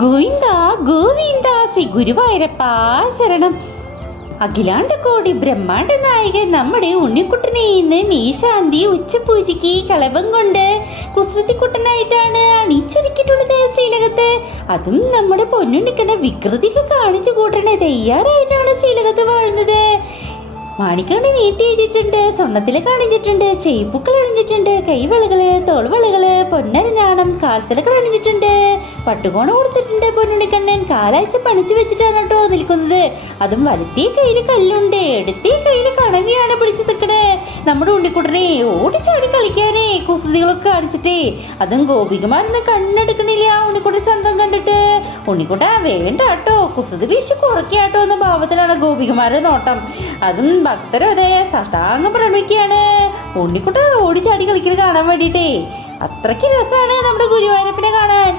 ഗോവിന്ദ ഗോവിന്ദ ശ്രീ ഗുരുവായൂരപ്പ ശരണം. അഖിലാണ്ട കോടി ബ്രഹ്മാണ്ട നായകൻ നമ്മുടെ ഉണ്ണിക്കുട്ടനെ ഇന്ന് നീശാന്തി ഉച്ചപൂജയ്ക്ക് കളഭം കൊണ്ട് കുസൃതിക്കുട്ടനായിട്ടാണ് അണിച്ചൊരുക്കിയിട്ടുള്ളത് ശ്രീലകത്ത്. അതും നമ്മുടെ പൊന്നുണ്ണിക്കണ്ണ വികൃതിക്ക് കാണിച്ചു കൂട്ടണേ തയ്യാറായിട്ടാണ് ശ്രീലകത്ത് വാഴുന്നത്. മാണിക്കണ്ണി നീട്ടി എഴുതിയിട്ടുണ്ട്, സ്വർണ്ണത്തില് കാണിച്ചിട്ടുണ്ട്, ചെയ്പ്പുക്കൾ അണിഞ്ഞിട്ടുണ്ട്, കൈവളകള്, തോൾവളകള്, പൊന്നരഞ്ഞാണം, കാൽത്തലകൾ അണിഞ്ഞിട്ടുണ്ട്, പട്ടുകോണ കൊടുത്തിട്ടുണ്ട്. പൊന്നുണ്ണിക്കണ്ണൻ കാലാഴ്ച പണിച്ചു വെച്ചിട്ടാണ് കേട്ടോ നിൽക്കുന്നത്. അതും വലത്തേ കയ്യില് കല്ലുണ്ട്, എടുത്തേ കയ്യില് കണവിയാണ് പിടിച്ചു നിൽക്കണേ. നമ്മുടെ ഉണ്ണിക്കുട്ടനെ ഓടിച്ചാടി കളിക്കാനേ കുസൃതികളൊക്കെ കാണിച്ചിട്ടേ. അതും ഗോപികമാരൊന്നും കണ്ണെടുക്കണില്ല ഉണ്ണിക്കുട്ടൻ ചന്തം കണ്ടിട്ട്. ഉണ്ണിക്കുട്ട വേണ്ട കേട്ടോ, കുസൃതി വീശി കുറയ്ക്കാട്ടോ എന്ന ഭാവത്തിലാണ് ഗോപികമാരുടെ നോട്ടം. അതും ഭക്തരതെ സസാങ്ങ് പ്രണമിക്കുകയാണ് ഉണ്ണിക്കുട്ടൻ ഓടിച്ചാടി കളിക്കുന്നത് കാണാൻ വേണ്ടിട്ടേ. അത്രയ്ക്ക് രസമാണ് നമ്മുടെ ഗുരുവായൂരപ്പനെ കാണാൻ.